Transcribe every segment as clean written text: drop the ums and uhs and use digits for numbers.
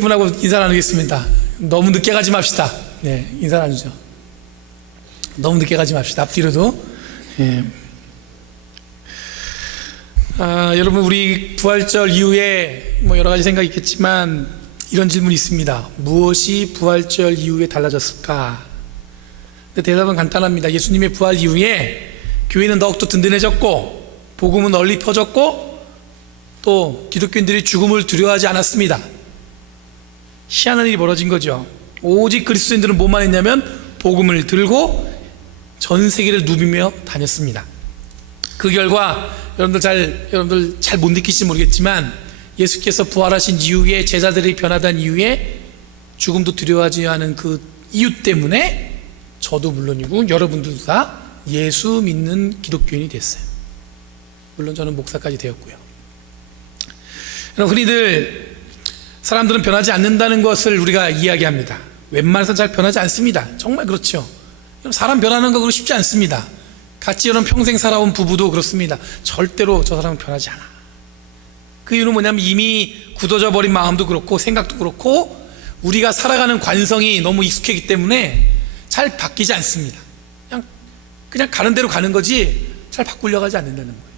옆에 분하고 인사 나누겠습니다. 너무 늦게 가지 맙시다. 네, 인사 나누죠. 너무 늦게 가지 맙시다. 앞뒤로도. 예. 여러분, 우리 부활절 이후에 뭐 여러 가지 생각이 있겠지만 이런 질문이 있습니다. 무엇이 부활절 이후에 달라졌을까? 대답은 간단합니다. 예수님의 부활 이후에 교회는 더욱더 든든해졌고, 복음은 널리 퍼졌고, 또 기독교인들이 죽음을 두려워하지 않았습니다. 희한한 일이 벌어진 거죠. 오직 그리스도인들은 뭐만 했냐면 복음을 들고 전 세계를 누비며 다녔습니다. 그 결과 여러분들 잘 못 느끼실지 모르겠지만, 예수께서 부활하신 이후에 제자들이 변화된 이후에 죽음도 두려워하지 않은 그 이유 때문에 저도 물론이고 여러분들도 다 예수 믿는 기독교인이 됐어요. 물론 저는 목사까지 되었고요. 흔히들 사람들은 변하지 않는다는 것을 우리가 이야기합니다. 웬만해서 잘 변하지 않습니다. 정말 그렇죠. 사람 변하는 거 그거 쉽지 않습니다. 같이 여러분 평생 살아온 부부도 그렇습니다. 절대로 저 사람은 변하지 않아. 그 이유는 뭐냐면 이미 굳어져 버린 마음도 그렇고 생각도 그렇고 우리가 살아가는 관성이 너무 익숙했기 때문에 잘 바뀌지 않습니다. 그냥 가는 대로 가는 거지 잘 바꾸려고 하지 않는다는 거예요.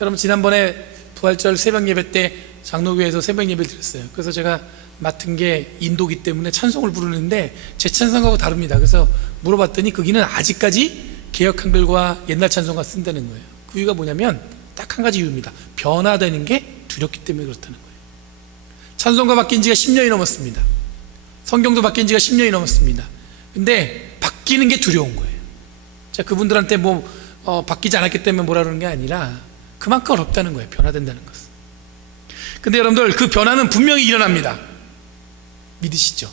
여러분, 지난번에 부활절 새벽 예배 때 장로교회에서 새벽 예배를 드렸어요. 그래서 제가 맡은 게 인도기 때문에 찬송을 부르는데 제 찬송하고 다릅니다. 그래서 물어봤더니 거기는 아직까지 개역 한글과 옛날 찬송가 쓴다는 거예요. 그 이유가 뭐냐면 딱 한 가지 이유입니다. 변화되는 게 두렵기 때문에 그렇다는 거예요. 찬송가 바뀐 지가 10년이 넘었습니다. 성경도 바뀐 지가 10년이 넘었습니다. 근데 바뀌는 게 두려운 거예요. 제가 그분들한테 바뀌지 않았기 때문에 뭐라 그러는 게 아니라 그만큼 어렵다는 거예요. 변화된다는 것은. 근데 여러분들, 그 변화는 분명히 일어납니다. 믿으시죠?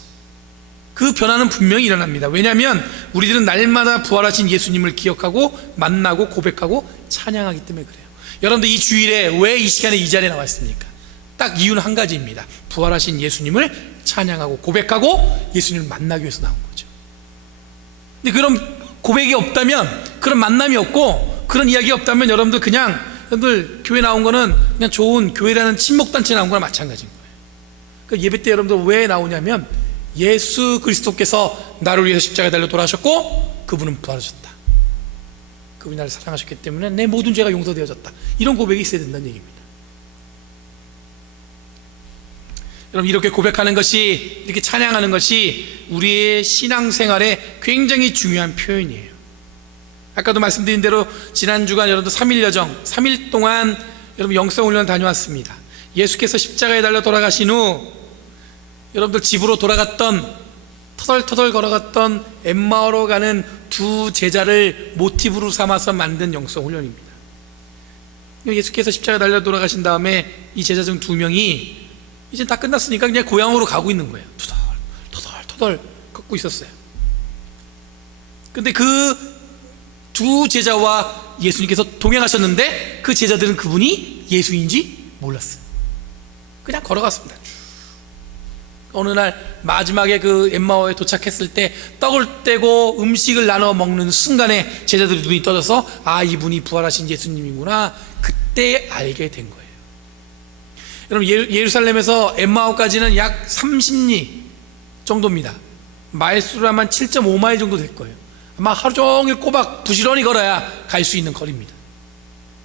그 변화는 분명히 일어납니다. 왜냐하면 우리들은 날마다 부활하신 예수님을 기억하고 만나고 고백하고 찬양하기 때문에 그래요. 여러분들, 이 주일에 왜 이 시간에 이 자리에 나와 있습니까? 딱 이유는 한 가지입니다. 부활하신 예수님을 찬양하고 고백하고 예수님을 만나기 위해서 나온 거죠. 근데 그런 고백이 없다면, 그런 만남이 없고 그런 이야기가 없다면 여러분들 교회 나온 거는 그냥 좋은 교회라는 친목단체에 나온 거나 마찬가지인 거예요. 그러니까 예배 때 여러분들 왜 나오냐면 예수 그리스도께서 나를 위해서 십자가에 달려 돌아가셨고 그분은 부활하셨다. 그분이 나를 사랑하셨기 때문에 내 모든 죄가 용서되어졌다. 이런 고백이 있어야 된다는 얘기입니다. 여러분, 이렇게 고백하는 것이, 이렇게 찬양하는 것이 우리의 신앙생활에 굉장히 중요한 표현이에요. 아까도 말씀드린 대로 지난 주간 여러분들 3일 여정, 3일 동안 여러분 영성훈련 다녀왔습니다. 예수께서 십자가에 달려 돌아가신 후 여러분들 집으로 돌아갔던, 터덜터덜 걸어갔던 엠마오로 가는 두 제자를 모티브로 삼아서 만든 영성훈련입니다. 예수께서 십자가에 달려 돌아가신 다음에 이 제자 중 2명이 이제 다 끝났으니까 그냥 고향으로 가고 있는 거예요. 터덜 걷고 있었어요. 근데 그 두 제자와 예수님께서 동행하셨는데 그 제자들은 그분이 예수인지 몰랐어요. 그냥 걸어갔습니다. 어느 날 마지막에 그 엠마오에 도착했을 때 떡을 떼고 음식을 나눠 먹는 순간에 제자들의 눈이 떠져서 이분이 부활하신 예수님이구나, 그때 알게 된 거예요. 여러분, 예루살렘에서 엠마오까지는 약 30리 정도입니다. 마일수로 하면 7.5마일 정도 될 거예요. 아마 하루 종일 꼬박 부지런히 걸어야 갈 수 있는 거리입니다.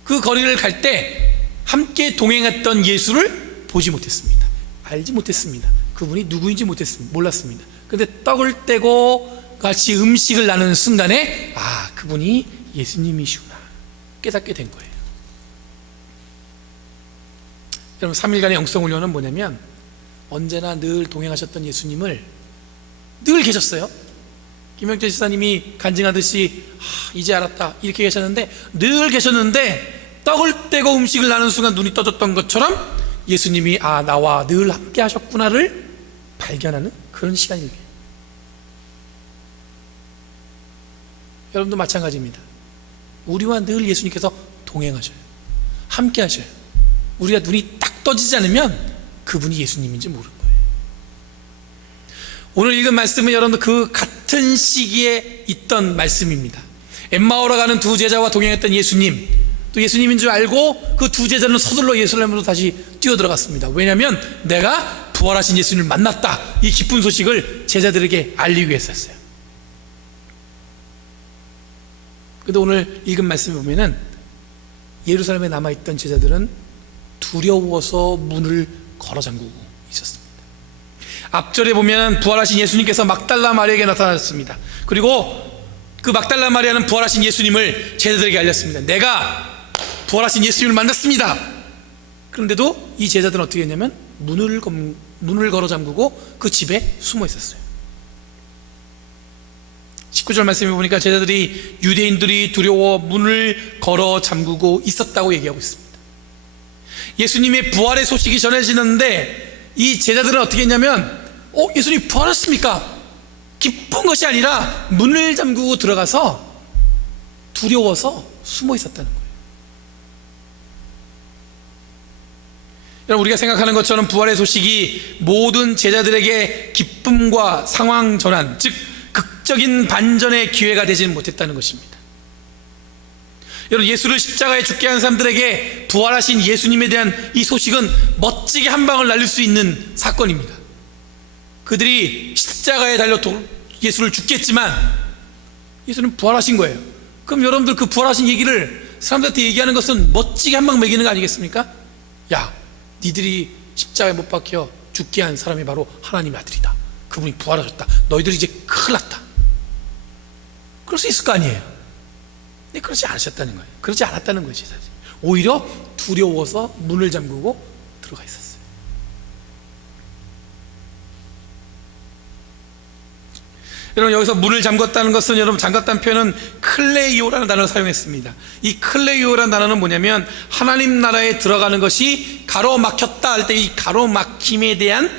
그 거리를 갈 때 함께 동행했던 예수를 보지 못했습니다. 알지 못했습니다. 그분이 누구인지 몰랐습니다. 근데 떡을 떼고 같이 음식을 나누는 순간에 그분이 예수님이시구나 깨닫게 된 거예요. 여러분, 3일간의 영성훈련은 뭐냐면 언제나 늘 동행하셨던 예수님을 늘 계셨어요. 김영재 지사님이 간증하듯이 이제 알았다 이렇게 계셨는데, 늘 계셨는데 떡을 떼고 음식을 나누는 순간 눈이 떠졌던 것처럼 예수님이 나와 늘 함께 하셨구나를 발견하는 그런 시간이에요. 여러분도 마찬가지입니다. 우리와 늘 예수님께서 동행하셔요. 함께 하셔요. 우리가 눈이 딱 떠지지 않으면 그분이 예수님인지 모르는 거예요. 오늘 읽은 말씀은 여러분들 그 같은 시기에 있던 말씀입니다. 엠마오로 가는 두 제자와 동행했던 예수님, 또 예수님인 줄 알고 그 두 제자는 서둘러 예루살렘으로 다시 뛰어들어갔습니다. 왜냐하면 내가 부활하신 예수님을 만났다, 이 기쁜 소식을 제자들에게 알리기 위해서였어요. 그런데 오늘 읽은 말씀을 보면은 예루살렘에 남아있던 제자들은 두려워서 문을 걸어 잠그고 있었습니다. 앞절에 보면 부활하신 예수님께서 막달라 마리아에게 나타나셨습니다. 그리고 그 막달라 마리아는 부활하신 예수님을 제자들에게 알렸습니다. 내가 부활하신 예수님을 만났습니다. 그런데도 이 제자들은 어떻게 했냐면 문을 걸어 잠그고 그 집에 숨어 있었어요. 19절 말씀에 보니까 제자들이 유대인들이 두려워 문을 걸어 잠그고 있었다고 얘기하고 있습니다. 예수님의 부활의 소식이 전해지는데 이 제자들은 어떻게 했냐면 예수님 부활했습니까? 기쁜 것이 아니라 문을 잠그고 들어가서 두려워서 숨어 있었다는 거예요. 여러분, 우리가 생각하는 것처럼 부활의 소식이 모든 제자들에게 기쁨과 상황 전환, 즉 극적인 반전의 기회가 되지는 못했다는 것입니다. 여러분, 예수를 십자가에 죽게 한 사람들에게 부활하신 예수님에 대한 이 소식은 멋지게 한 방을 날릴 수 있는 사건입니다. 그들이 십자가에 달려 예수를 죽겠지만 예수는 부활하신 거예요. 그럼 여러분들 그 부활하신 얘기를 사람들한테 얘기하는 것은 멋지게 한 방 먹이는 거 아니겠습니까? 야, 니들이 십자가에 못 박혀 죽게 한 사람이 바로 하나님의 아들이다. 그분이 부활하셨다. 너희들이 이제 큰일 났다. 그럴 수 있을 거 아니에요. 근데 그러지 않으셨다는 거예요. 그러지 않았다는 거예요. 제자들이 오히려 두려워서 문을 잠그고 들어가 있었어요. 여러분, 여기서 문을 잠갔다는 것은, 여러분, 잠갔다는 표현은 클레이오라는 단어를 사용했습니다. 이 클레이오라는 단어는 뭐냐면 하나님 나라에 들어가는 것이 가로막혔다 할 때 이 가로막힘에 대한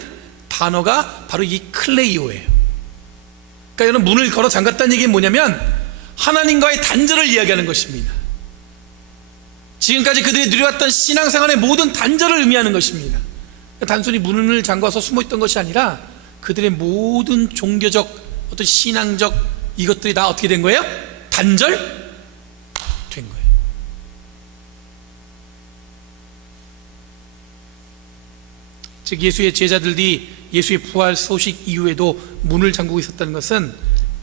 단어가 바로 이 클레이오예요. 그러니까 여러분, 문을 걸어 잠갔다는 얘기는 뭐냐면 하나님과의 단절을 이야기하는 것입니다. 지금까지 그들이 누려왔던 신앙생활의 모든 단절을 의미하는 것입니다. 단순히 문을 잠가서 숨어있던 것이 아니라 그들의 모든 종교적, 어떤 신앙적 이것들이 다 어떻게 된 거예요? 단절된 거예요. 즉 예수의 제자들이 예수의 부활 소식 이후에도 문을 잠그고 있었다는 것은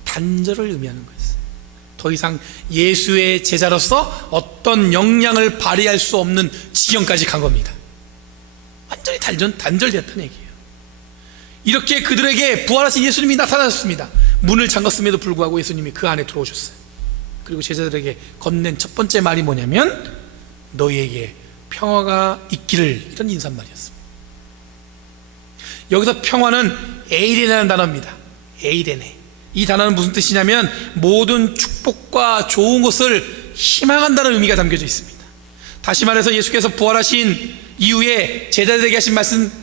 단절을 의미하는 거였어요. 더 이상 예수의 제자로서 어떤 역량을 발휘할 수 없는 지경까지 간 겁니다. 완전히 단절되었다는 얘기예요. 이렇게 그들에게 부활하신 예수님이 나타나셨습니다. 문을 잠갔음에도 불구하고 예수님이 그 안에 들어오셨어요. 그리고 제자들에게 건넨 첫 번째 말이 뭐냐면 너희에게 평화가 있기를, 이런 인사말이었습니다. 여기서 평화는 에이레나는 단어입니다. 에이레네. 이 단어는 무슨 뜻이냐면 모든 축복과 좋은 것을 희망한다는 의미가 담겨져 있습니다. 다시 말해서 예수께서 부활하신 이후에 제자들에게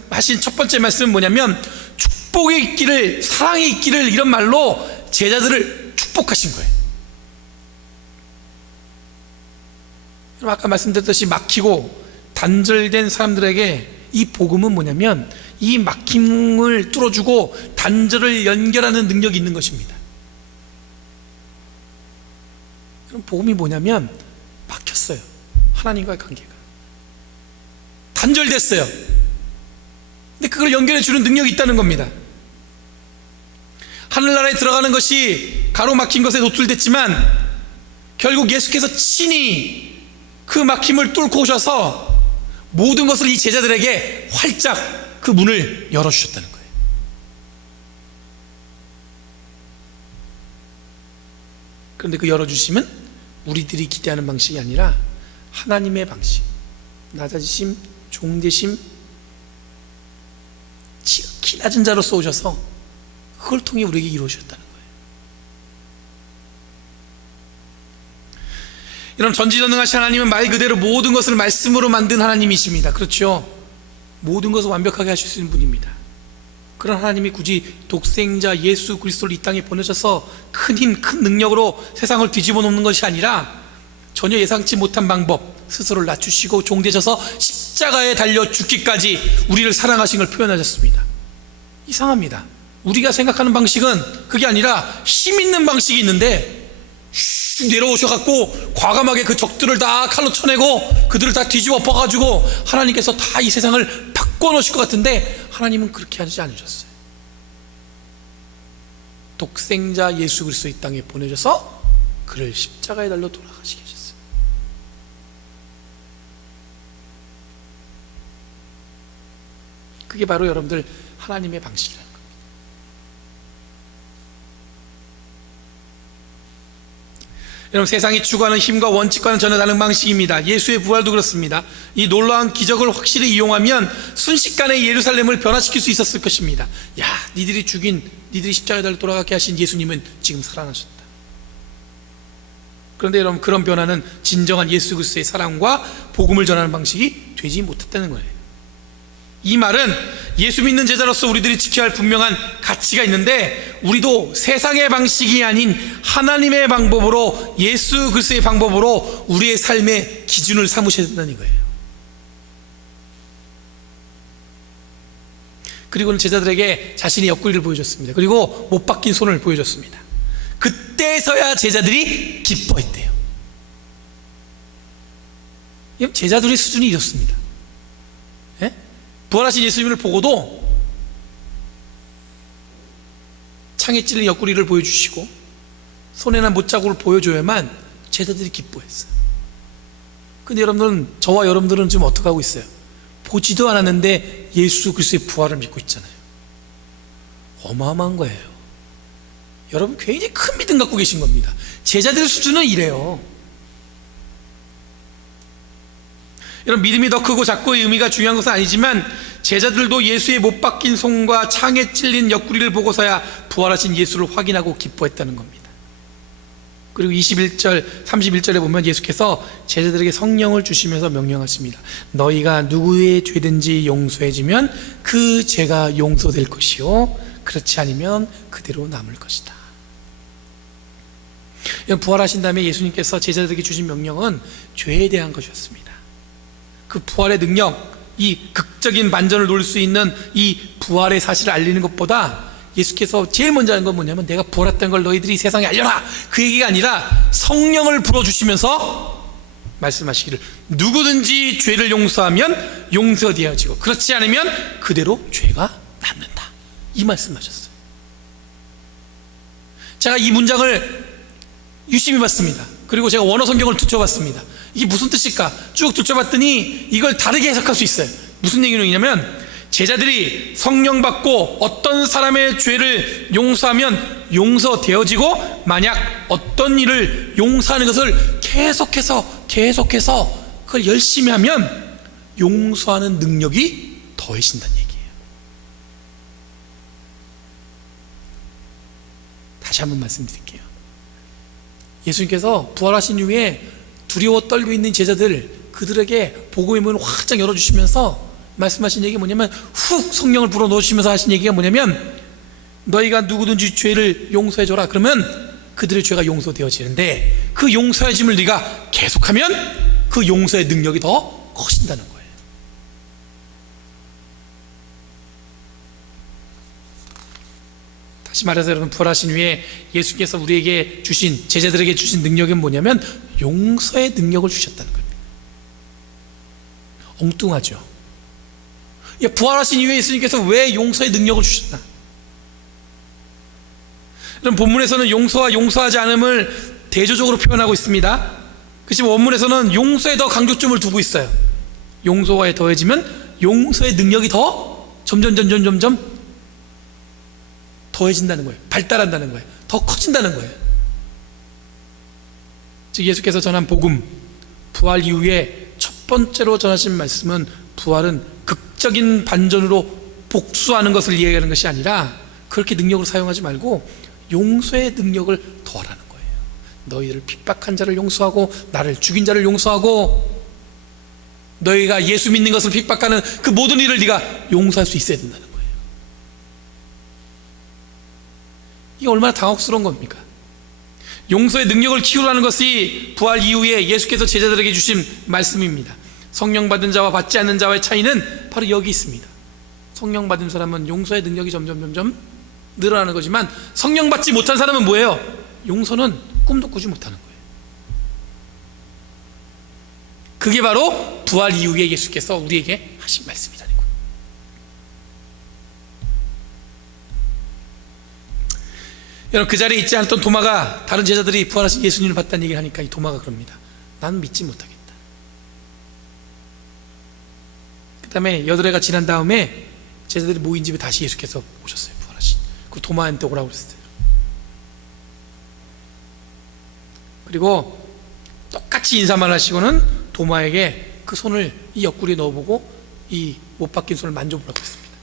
하신 첫 번째 말씀은 뭐냐면 축복이 있기를, 사랑이 있기를, 이런 말로 제자들을 축복하신 거예요. 여러분, 아까 말씀드렸듯이 막히고 단절된 사람들에게 이 복음은 뭐냐면 이 막힘을 뚫어주고 단절을 연결하는 능력이 있는 것입니다. 그럼 복음이 뭐냐면 막혔어요. 하나님과의 관계가 단절됐어요. 근데 그걸 연결해 주는 능력이 있다는 겁니다. 하늘나라에 들어가는 것이 가로막힌 것에 노출됐지만 결국 예수께서 친히 그 막힘을 뚫고 오셔서 모든 것을 이 제자들에게 활짝 그 문을 열어주셨다는 거예요. 그런데 그 열어주심은 우리들이 기대하는 방식이 아니라 하나님의 방식, 낮아지심, 종되심, 지극히 낮은 자로서 오셔서 그걸 통해 우리에게 이루어주셨다는 거예요. 여러분, 전지전능하신 하나님은 말 그대로 모든 것을 말씀으로 만든 하나님이십니다. 그렇죠? 모든 것을 완벽하게 하실 수 있는 분입니다. 그런 하나님이 굳이 독생자 예수 그리스도를 이 땅에 보내셔서 큰 힘, 큰 능력으로 세상을 뒤집어 놓는 것이 아니라 전혀 예상치 못한 방법, 스스로를 낮추시고 종되셔서 십자가에 달려 죽기까지 우리를 사랑하신 걸 표현하셨습니다. 이상합니다. 우리가 생각하는 방식은 그게 아니라 힘 있는 방식이 있는데 쭉 내려오셔갖고 과감하게 그 적들을 다 칼로 쳐내고 그들을 다 뒤집어 엎어가지고 하나님께서 다 이 세상을 바꿔놓으실 것 같은데 하나님은 그렇게 하지 않으셨어요. 독생자 예수 그리스도 이 땅에 보내셔서 그를 십자가에 달려 돌아가시게 하셨어요. 그게 바로 여러분들 하나님의 방식이라는 겁니다. 여러분, 세상이 추구하는 힘과 원칙과는 전혀 다른 방식입니다. 예수의 부활도 그렇습니다. 이 놀라운 기적을 확실히 이용하면 순식간에 예루살렘을 변화시킬 수 있었을 것입니다. 야, 니들이 십자가에 달려 돌아가게 하신 예수님은 지금 살아나셨다. 그런데 여러분, 그런 변화는 진정한 예수 그리스도의 사랑과 복음을 전하는 방식이 되지 못했다는 거예요. 이 말은 예수 믿는 제자로서 우리들이 지켜야 할 분명한 가치가 있는데, 우리도 세상의 방식이 아닌 하나님의 방법으로, 예수 그리스도의 방법으로 우리의 삶의 기준을 삼으셔야 된다는 거예요. 그리고는 제자들에게 자신의 옆구리를 보여줬습니다. 그리고 못 박힌 손을 보여줬습니다. 그때서야 제자들이 기뻐했대요. 제자들의 수준이 이렇습니다. 부활하신 예수님을 보고도 창에 찔린 옆구리를 보여주시고 손에 난 못자국을 보여줘야만 제자들이 기뻐했어요. 근데 여러분들은, 저와 여러분들은 지금 어떻게 하고 있어요? 보지도 않았는데 예수 그리스도의 부활을 믿고 있잖아요. 어마어마한 거예요. 여러분, 굉장히 큰 믿음 갖고 계신 겁니다. 제자들 수준은 이래요. 여러분, 믿음이 더 크고 작고의 의미가 중요한 것은 아니지만 제자들도 예수의 못 박힌 손과 창에 찔린 옆구리를 보고서야 부활하신 예수를 확인하고 기뻐했다는 겁니다. 그리고 21절, 31절에 보면 예수께서 제자들에게 성령을 주시면서 명령하십니다. 너희가 누구의 죄든지 용서해주면 그 죄가 용서될 것이요, 그렇지 않으면 그대로 남을 것이다. 부활하신 다음에 예수님께서 제자들에게 주신 명령은 죄에 대한 것이었습니다. 그 부활의 능력, 이 극적인 반전을 놓을 수 있는 이 부활의 사실을 알리는 것보다 예수께서 제일 먼저 하는 건 뭐냐면, 내가 부활했다는 걸 너희들이 세상에 알려라, 그 얘기가 아니라 성령을 불어주시면서 말씀하시기를, 누구든지 죄를 용서하면 용서되어지고 그렇지 않으면 그대로 죄가 남는다, 이 말씀하셨어요. 제가 이 문장을 유심히 봤습니다. 그리고 제가 원어 성경을 두쳐봤습니다. 이게 무슨 뜻일까 쭉 두쳐봤더니 이걸 다르게 해석할 수 있어요. 무슨 얘기냐면, 제자들이 성령 받고 어떤 사람의 죄를 용서하면 용서되어지고, 만약 어떤 일을 용서하는 것을 계속해서 그걸 열심히 하면 용서하는 능력이 더해진다는 얘기예요. 다시 한번 말씀드릴게요. 예수님께서 부활하신 이후에 두려워 떨고 있는 제자들, 그들에게 복음의 문을 확장 열어주시면서 말씀하신 얘기가 뭐냐면, 훅 성령을 불어넣으시면서 하신 얘기가 뭐냐면, 너희가 누구든지 죄를 용서해줘라, 그러면 그들의 죄가 용서되어지는데, 그 용서해짐을 네가 계속하면 그 용서의 능력이 더 커진다는 거예요. 다시 말해서 여러분, 부활하신 후에 예수께서 우리에게 주신, 제자들에게 주신 능력은 뭐냐면 용서의 능력을 주셨다는 겁니다. 엉뚱하죠. 부활하신 이후에 예수님께서 왜 용서의 능력을 주셨나? 그럼 본문에서는 용서와 용서하지 않음을 대조적으로 표현하고 있습니다. 그렇지만 원문에서는 용서에 더 강조점을 두고 있어요. 용서가 더해지면 용서의 능력이 더 점점 더해진다는 거예요. 발달한다는 거예요. 더 커진다는 거예요. 즉, 예수께서 전한 복음, 부활 이후에 첫 번째로 전하신 말씀은, 부활은 극적인 반전으로 복수하는 것을 이야기하는 것이 아니라 그렇게 능력을 사용하지 말고 용서의 능력을 더하라는 거예요. 너희를 핍박한 자를 용서하고, 나를 죽인 자를 용서하고, 너희가 예수 믿는 것을 핍박하는 그 모든 일을 네가 용서할 수 있어야 된다는 거예요. 이게 얼마나 당혹스러운 겁니까? 용서의 능력을 키우라는 것이 부활 이후에 예수께서 제자들에게 주신 말씀입니다. 성령 받은 자와 받지 않는 자와의 차이는 바로 여기 있습니다. 성령 받은 사람은 용서의 능력이 점점 늘어나는 거지만, 성령 받지 못한 사람은 뭐예요? 용서는 꿈도 꾸지 못하는 거예요. 그게 바로 부활 이후에 예수께서 우리에게 하신 말씀이라는 거예요. 여러분, 그 자리에 있지 않았던 도마가 다른 제자들이 부활하신 예수님을 봤다는 얘기를 하니까 이 도마가 그럽니다. 나는 믿지 못하겠다. 그 다음에 8해가 지난 다음에 제자들이 모인 집에 다시 예수께서 오셨어요. 부활하신. 그 도마한테 오라고 그랬어요. 그리고 똑같이 인사만 하시고는 도마에게 그 손을 이 옆구리에 넣어보고 이 못 박힌 손을 만져보라고 했습니다.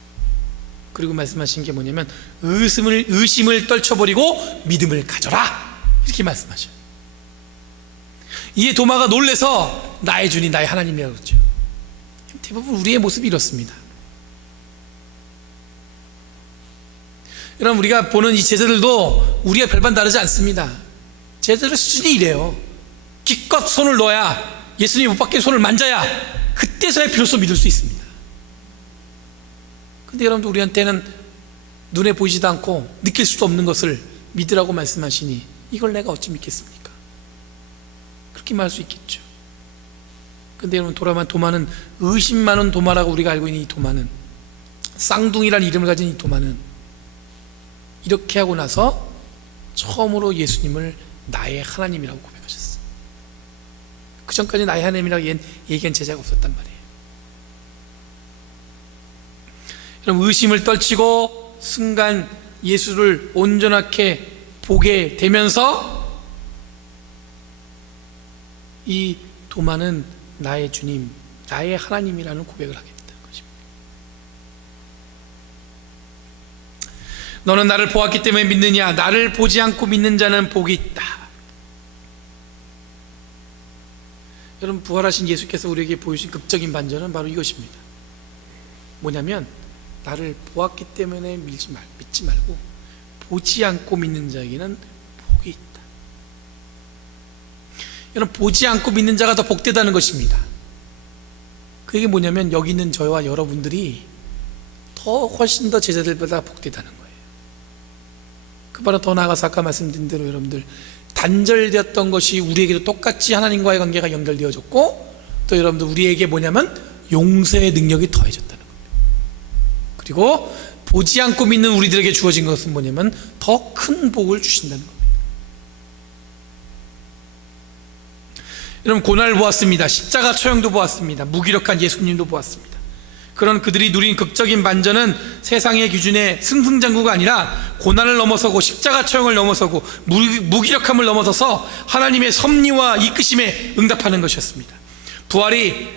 그리고 말씀하신 게 뭐냐면 의심을 떨쳐버리고 믿음을 가져라, 이렇게 말씀하셔요. 이에 도마가 놀래서 나의 주님, 나의 하나님이라고 그러죠. 대부분 우리의 모습이 이렇습니다. 여러분, 우리가 보는 이 제자들도 우리가 별반 다르지 않습니다. 제자들의 수준이 이래요. 기껏 손을 넣어야, 예수님이 못 박힌 손을 만져야 그때서야 비로소 믿을 수 있습니다. 근데 여러분들, 우리한테는 눈에 보이지도 않고 느낄 수도 없는 것을 믿으라고 말씀하시니 이걸 내가 어찌 믿겠습니까? 그렇게 말할 수 있겠죠. 근데 여러분, 도마는 의심 많은 도마라고 우리가 알고 있는 이 도마는, 쌍둥이라는 이름을 가진 이 도마는 이렇게 하고 나서 처음으로 예수님을 나의 하나님이라고 고백하셨어요. 그 전까지 나의 하나님이라고 얘기한 제자가 없었단 말이에요. 여러분, 의심을 떨치고 순간 예수를 온전하게 보게 되면서 이 도마는 나의 주님, 나의 하나님이라는 고백을 하게 된다는 것입니다. 너는 나를 보았기 때문에 믿느냐? 나를 보지 않고 믿는 자는 복이 있다. 여러분, 부활하신 예수께서 우리에게 보여주신 극적인 반전은 바로 이것입니다. 뭐냐면, 나를 보았기 때문에 믿지 말고 보지 않고 믿는 자에게는 복이 있다. 여러분, 보지 않고 믿는 자가 더 복되다는 것입니다. 그게 뭐냐면, 여기 있는 저와 여러분들이 훨씬 더 제자들보다 복되다는 거예요. 그 바로 더 나아가서 아까 말씀드린 대로 여러분들, 단절되었던 것이 우리에게도 똑같이 하나님과의 관계가 연결되어졌고, 또 여러분들, 우리에게 뭐냐면 용서의 능력이 더해졌다는 겁니다. 그리고 보지 않고 믿는 우리들에게 주어진 것은 뭐냐면 더 큰 복을 주신다는 겁니다. 여러분, 고난을 보았습니다. 십자가 처형도 보았습니다. 무기력한 예수님도 보았습니다. 그런 그들이 누린 극적인 반전은 세상의 기준의 승승장구가 아니라 고난을 넘어서고 십자가 처형을 넘어서고 무기력함을 넘어서서 하나님의 섭리와 이끄심에 응답하는 것이었습니다. 부활이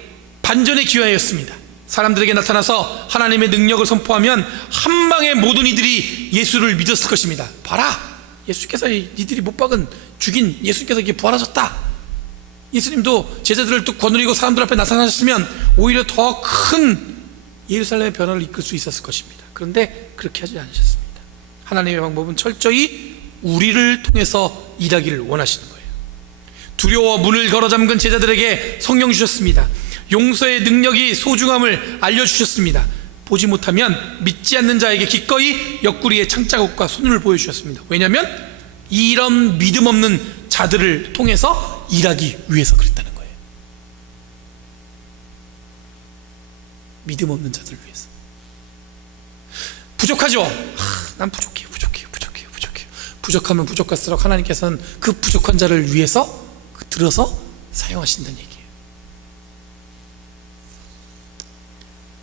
반전의 기회였습니다. 사람들에게 나타나서 하나님의 능력을 선포하면 한 방에 모든 이들이 예수를 믿었을 것입니다. 봐라, 예수께서 이들이 못 박은 죽인 예수께서 이게 부활하셨다. 예수님도 제자들을 뚝 거느리고 사람들 앞에 나타나셨으면 오히려 더 큰 예루살렘의 변화를 이끌 수 있었을 것입니다. 그런데 그렇게 하지 않으셨습니다. 하나님의 방법은 철저히 우리를 통해서 일하기를 원하시는 거예요. 두려워 문을 걸어 잠근 제자들에게 성령 주셨습니다. 용서의 능력이 소중함을 알려주셨습니다. 보지 못하면 믿지 않는 자에게 기꺼이 옆구리에 창자국과 손을 보여주셨습니다. 왜냐하면 이런 믿음 없는 자들을 통해서 일하기 위해서 그랬다는 거예요. 믿음 없는 자들을 위해서. 부족하죠? 난 부족해요. 부족하면 부족할수록 하나님께서는 그 부족한 자를 위해서 들어서 사용하신다는 얘기예요.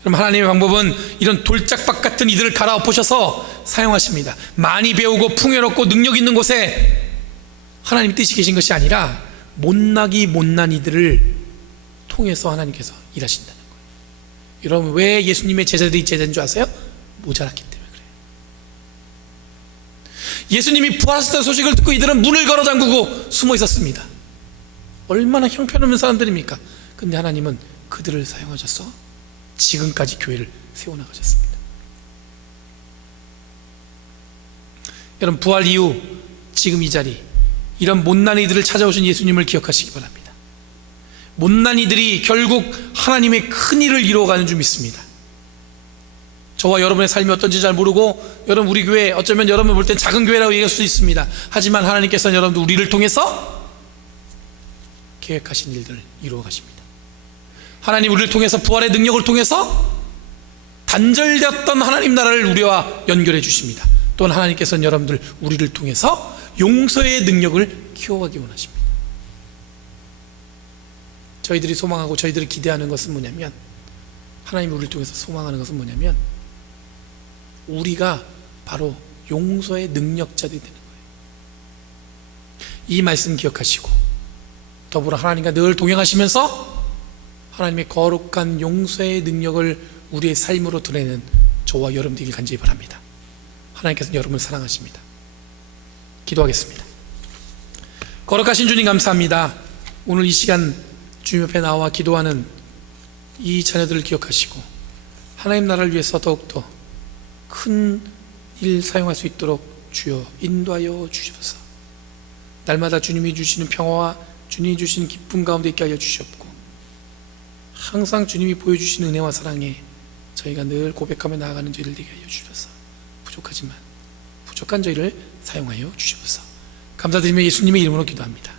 그럼 하나님의 방법은 이런 돌짝박 같은 이들을 갈아엎으셔서 사용하십니다. 많이 배우고 풍요롭고 능력 있는 곳에 하나님 뜻이 계신 것이 아니라 못난 이들을 통해서 하나님께서 일하신다는 거예요. 여러분, 왜 예수님의 제자들이 제자인 줄 아세요? 모자랐기 때문에 그래요. 예수님이 부활하셨다는 소식을 듣고 이들은 문을 걸어 잠그고 숨어 있었습니다. 얼마나 형편없는 사람들입니까? 근데 하나님은 그들을 사용하셔서 지금까지 교회를 세워나가셨습니다. 여러분, 부활 이후 지금 이 자리, 이런 못난 이들을 찾아오신 예수님을 기억하시기 바랍니다. 못난 이들이 결국 하나님의 큰 일을 이루어가는 줄 믿습니다. 저와 여러분의 삶이 어떤지 잘 모르고, 여러분, 우리 교회 어쩌면 여러분 볼 땐 작은 교회라고 얘기할 수 있습니다. 하지만 하나님께서는 여러분들 우리를 통해서 계획하신 일들을 이루어 가십니다. 하나님 우리를 통해서 부활의 능력을 통해서 단절되었던 하나님 나라를 우리와 연결해 주십니다. 또한 하나님께서는 여러분들 우리를 통해서 용서의 능력을 키워가기 원하십니다. 저희들이 소망하고 저희들이 기대하는 것은 뭐냐면, 하나님이 우리를 통해서 소망하는 것은 뭐냐면, 우리가 바로 용서의 능력자들이 되는 거예요. 이 말씀 기억하시고 더불어 하나님과 늘 동행하시면서 하나님의 거룩한 용서의 능력을 우리의 삶으로 드러내는 저와 여러분들이 간절히 바랍니다. 하나님께서는 여러분을 사랑하십니다. 기도하겠습니다. 거룩하신 주님 감사합니다. 오늘 이 시간 주님 옆에 나와 기도하는 이 자녀들을 기억하시고 하나님 나라를 위해서 더욱더 큰 일 사용할 수 있도록 주여 인도하여 주시옵소서. 날마다 주님이 주시는 평화와 주님이 주시는 기쁨 가운데 있게 하여 주시옵고, 항상 주님이 보여주시는 은혜와 사랑에 저희가 늘 고백하며 나아가는 저희를 되게 하여 주시옵소서. 부족하지만 부족한 저희를 사용하여 주시옵소서. 감사드리며 예수님의 이름으로 기도합니다.